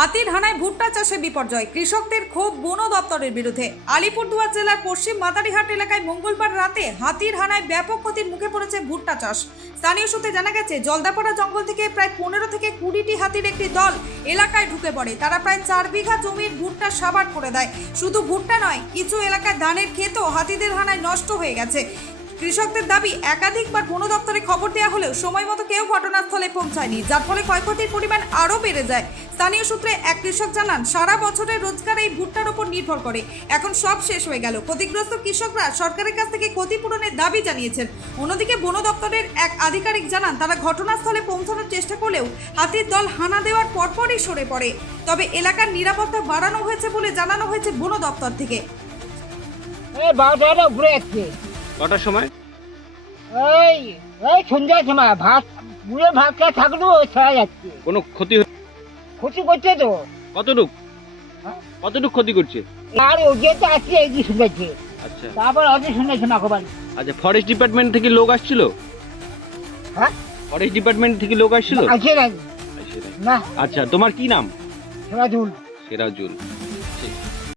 হাতির হানায় ভুট্টা চাষে বিপর্যয়। কৃষকদের ক্ষোভ বন দপ্তরের বিরুদ্ধে। আলিপুরদুয়ার জেলার পশ্চিম মাদারিহাট এলাকায় মঙ্গলবার রাতে হাতির হানায় ব্যাপক ক্ষতির মুখে পড়েছে ভুট্টা চাষ। স্থানীয় সূত্রে জানা গেছে, জলদাপাড়া জঙ্গল থেকে প্রায় পনেরো থেকে কুড়িটি হাতির একটি দল এলাকায় ঢুকে পড়ে। তারা প্রায় চার বিঘা জমির ভুট্টা সাবাট করে দেয়। শুধু ভুট্টা নয়, কিছু এলাকায় ধানের ক্ষেতও হাতিদের হানায় নষ্ট হয়ে গেছে। কৃষকদের দাবি, একাধিকবার বন দপ্তরে খবর দেওয়া হলেও সময় মতো কেউ ঘটনাস্থলে পৌঁছায়নি। যার ফলে ক্ষয়ক্ষতির পরিমাণ আরও বেড়ে যায়। স্থানীয় সূত্রে এক কৃষক জানান, সারা বছরের রোজগার এই ভুট্টার উপর নির্ভর করে। এখন সব শেষ হয়ে গেল। ক্ষতিগ্রস্ত কৃষকরা সরকারের কাছ থেকে ক্ষতিপূরণের দাবি জানিয়েছেন। অন্যদিকে বন দপ্তরের এক আধিকারিক জানান, তারা ঘটনাস্থলে পৌঁছানোর চেষ্টা করলেও হাতির দল হানা দেওয়ার পরপরই সরে পড়ে। তবে এলাকার নিরাপত্তা বাড়ানো হয়েছে বলে জানানো হয়েছে বন দপ্তর থেকে। ঘুরে যাচ্ছে কটার সময়? এই এই সন্ধ্যার সময় ভাত ঘুরে ভাত খেয়ে থাকলেও ছাড়া যাচ্ছে। কোনো ক্ষতি ক্ষতি করছে তো। কতটুক? হ্যাঁ? কতটুক ক্ষতি করছে? আর ওই তো আসছে এই যে শুনেছে। আচ্ছা। তারপর হয়তো শুনেছে না খবর। আচ্ছা ফরেস্ট ডিপার্টমেন্ট থেকে লোক আসছিল? হ্যাঁ? ফরেস্ট ডিপার্টমেন্ট থেকে লোক আসছিল? আছে না। আচ্ছা তোমার কি নাম? চুল সিরাজুল।